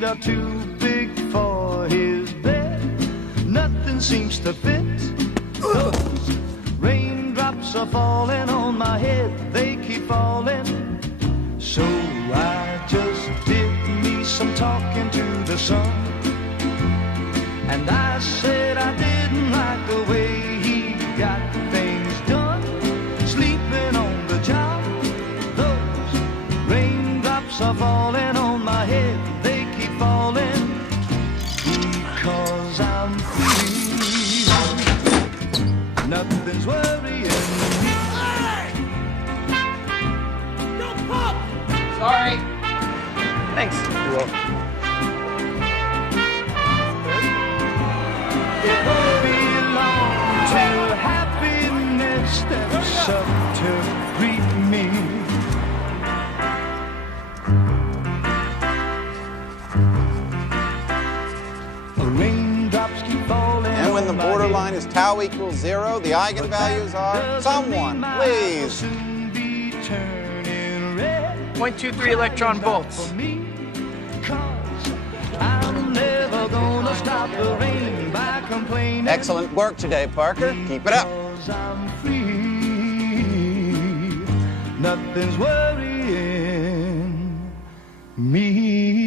feet are too big for his bed. Nothing seems to fit. Those raindrops are falling on my head. They keep falling. So I just did me some talking to the sun. And I said I didn't like the way he got things done. Sleeping on the job. Those raindrops are falling on my head. They keep falling because I'm free. Nothing's worrying me. Don't pop! Sorry. Thanks. You're welcome. It won't be long till happiness steps up to greet me. The raindrops keep falling. And when the on my borderline head. is tau equals 0, the eigenvalues are someone, please. 0.23 electron volts. Excellent work today, Parker. Keep it up. I'm free. Nothing's worrying me.